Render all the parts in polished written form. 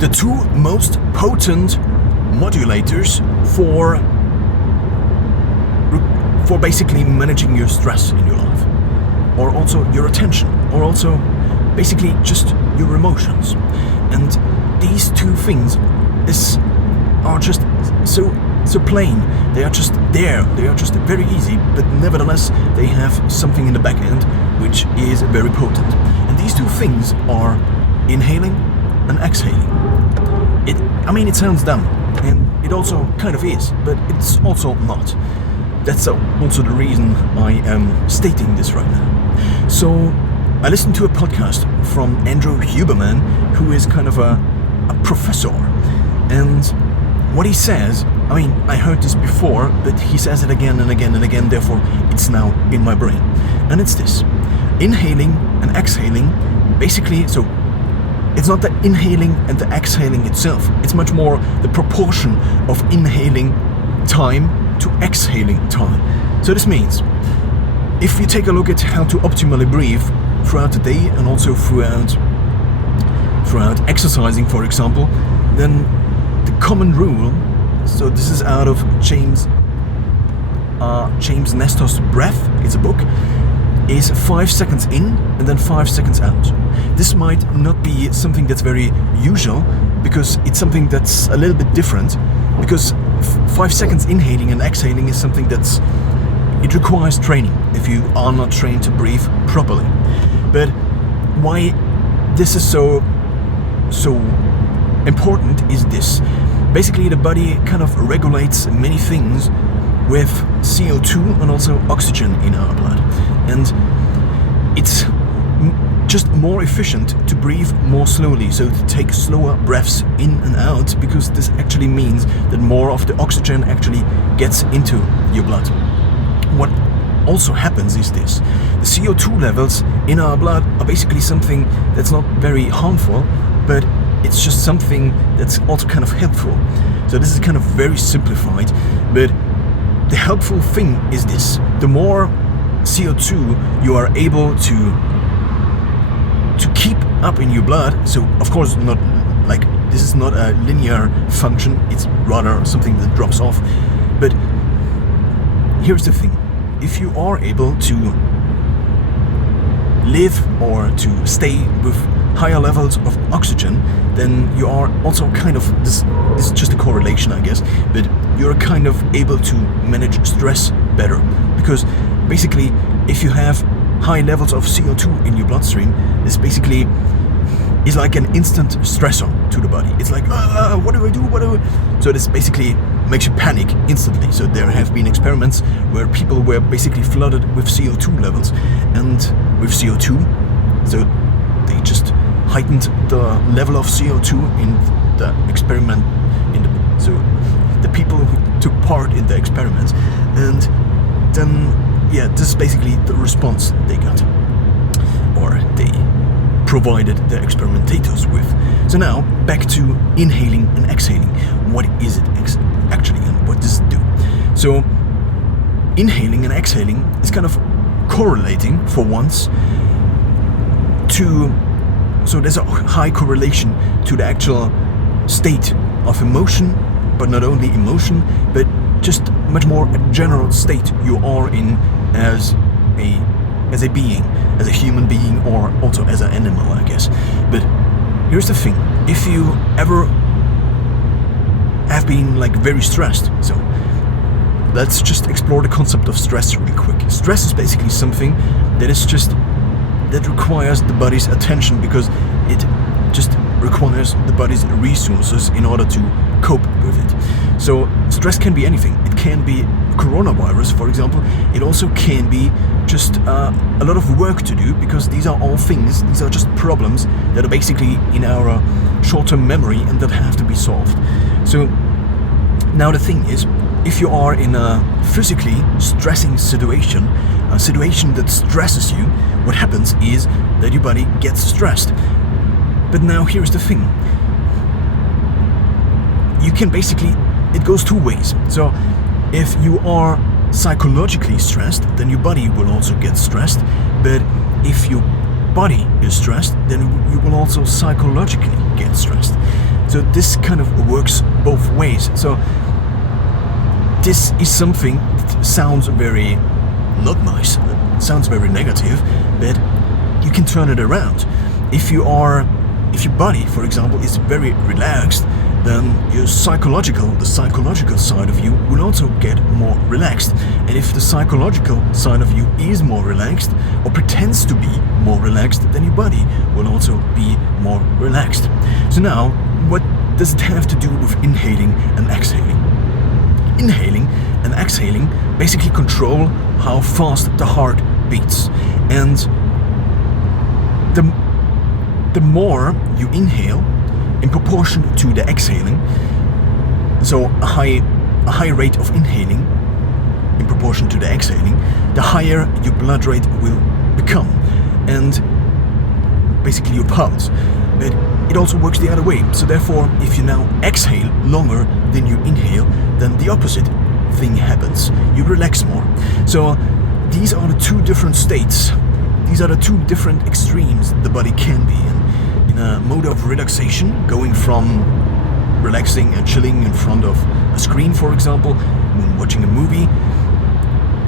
the two most potent modulators for basically managing your stress in your life, or also your attention, or also basically just your emotions. And these two things are just so plain. They are just there. They are just very easy, but nevertheless they have something in the back end which is very potent. And these two things are inhaling and exhaling. It sounds dumb, and it also kind of is, but it's also not. That's also the reason I am stating this right now. So I listened to a podcast from Andrew Huberman, who is kind of a professor, and what he says, I heard this before, but he says it again and again and again, therefore it's now in my brain. And it's this: inhaling and exhaling, basically, so it's not the inhaling and the exhaling itself, it's much more the proportion of inhaling time to exhaling time. So this means, if you take a look at how to optimally breathe throughout the day and also throughout exercising, for example, then the common rule, so this is out of James Nestor's Breath, it's a book, is 5 seconds in and then 5 seconds out. This might not be something that's very usual, because it's something that's a little bit different, because 5 seconds inhaling and exhaling is something it requires training if you are not trained to breathe properly. But why this is so important is this: basically the body kind of regulates many things with CO2 and also oxygen in our blood, and it's just more efficient to breathe more slowly, so to take slower breaths in and out, because this actually means that more of the oxygen actually gets into your blood. What also happens is this: the CO2 levels in our blood are basically something that's not very harmful, but it's just something that's also kind of helpful. So this is kind of very simplified, but the helpful thing is this: the more CO2 you are able to keep up in your blood, so of course not like this is not a linear function, it's rather something that drops off. But here's the thing: if you are able to live or to stay with higher levels of oxygen, then you are also kind of, this is just a correlation I guess, but you're kind of able to manage stress better, because basically if you have high levels of CO2 in your bloodstream, this basically is like an instant stressor to the body. It's like, what do I do? So this basically makes you panic instantly. So there have been experiments where people were basically flooded with CO2 levels, and with CO2, so they just heightened the level of CO2 in the experiment, so the people who took part in the experiments, and then this is basically the response they got, or they provided the experimentators with. So now back to inhaling and exhaling. What is it actually, and what does it do? So inhaling and exhaling is kind of correlating for once so there's a high correlation to the actual state of emotion, but not only emotion, but just much more a general state you are in as a being, as a human being, or also as an animal, I guess. But here's the thing: if you ever have been like very stressed, so let's just explore the concept of stress real quick. Stress is basically something that requires the body's attention, because it just requires the body's resources in order to cope with it. So stress can be anything. It can be coronavirus, for example. It also can be just a lot of work to do, because these are all things, these are just problems that are basically in our short-term memory and that have to be solved. So now the thing is, if you are in a physically stressing situation, a situation that stresses you, what happens is that your body gets stressed. But now here's the thing: you can basically, it goes two ways. So if you are psychologically stressed, then your body will also get stressed. But if your body is stressed, then you will also psychologically get stressed. So this kind of works both ways. So this is something that sounds very not nice, sounds very negative, but you can turn it around. If your body, for example, is very relaxed, then the psychological side of you will also get more relaxed. And if the psychological side of you is more relaxed, or pretends to be more relaxed, then your body will also be more relaxed. So now, what does it have to do with inhaling and exhaling? Inhaling and exhaling basically control how fast the heart beats. And the more you inhale in proportion to the exhaling, so a high rate of inhaling in proportion to the exhaling, the higher your blood rate will become, and basically your pulse. But it also works the other way. So therefore, if you now exhale longer than you inhale, then the opposite thing happens. You relax more. So these are the two different states. These are the two different extremes the body can be in a mode of relaxation, going from relaxing and chilling in front of a screen, for example, when watching a movie,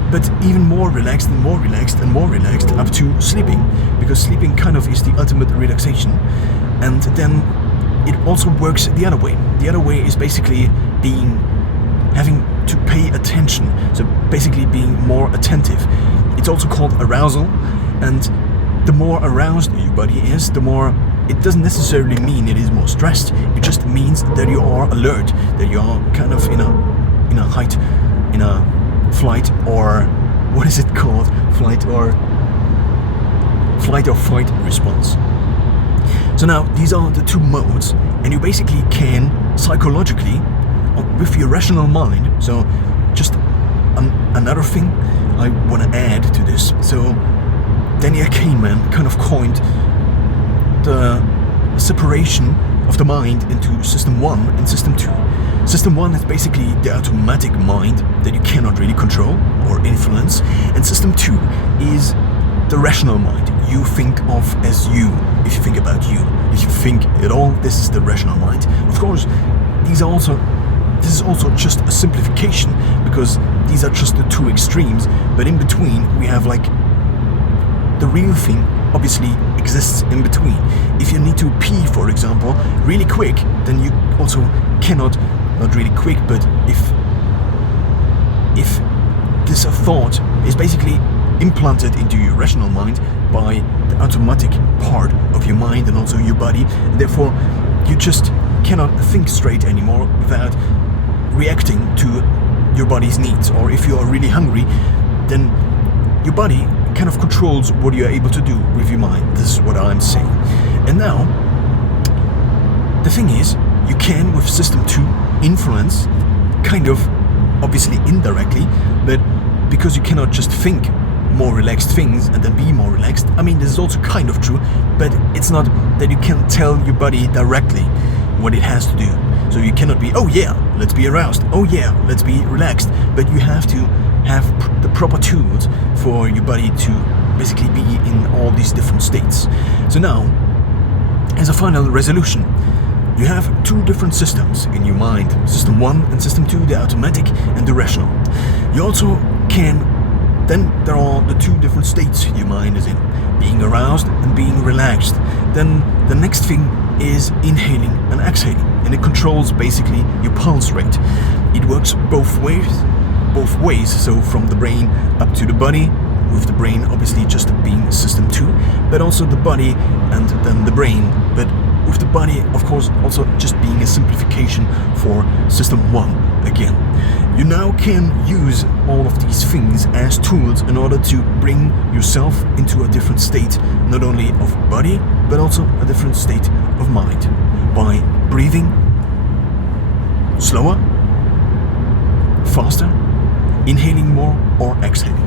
but even more relaxed and more relaxed and more relaxed up to sleeping, because sleeping kind of is the ultimate relaxation. And then it also works the other way. The other way is basically having to pay attention, so basically being more attentive. It's also called arousal, and the more aroused your body is, the more, it doesn't necessarily mean it is more stressed. It just means that you are alert, that you are kind of in a flight, or what is it called? Flight or fight response. So now these are the two modes, and you basically can psychologically, with your rational mind. So just another thing I want to add to this. So Daniel Kahneman kind of coined the separation of the mind into System 1 and System 2. System 1 is basically the automatic mind that you cannot really control or influence, and System 2 is the rational mind. You think of as you, if you think about you. If you think at all, this is the rational mind. Of course, this is also just a simplification, because these are just the two extremes, but in between we have like the real thing obviously exists in between. If you need to pee, for example, really quick, then you also cannot, not really quick, but if this thought is basically implanted into your rational mind by the automatic part of your mind and also your body, and therefore you just cannot think straight anymore without reacting to your body's needs. Or if you are really hungry, then your body kind of controls what you're able to do with your mind. This is what I'm saying. And now, the thing is, you can, with System 2, influence, kind of, obviously indirectly, but because you cannot just think more relaxed things and then be more relaxed. I mean, this is also kind of true, but it's not that you can tell your body directly what it has to do. So you cannot be, oh yeah, let's be aroused, oh yeah, let's be relaxed, but you have to have the proper tools for your body to basically be in all these different states. So now, as a final resolution, you have two different systems in your mind, System 1 and System 2, the automatic and the rational. You also can, then there are the two different states your mind is in, being aroused and being relaxed. Then the next thing is inhaling and exhaling, and it controls basically your pulse rate. It works both ways, so from the brain up to the body, with the brain obviously just being System 2, but also the body and then the brain, but with the body of course also just being a simplification for System 1 again. You now can use all of these things as tools in order to bring yourself into a different state, not only of body, but also a different state of mind, by breathing slower, faster, inhaling more, or exhaling.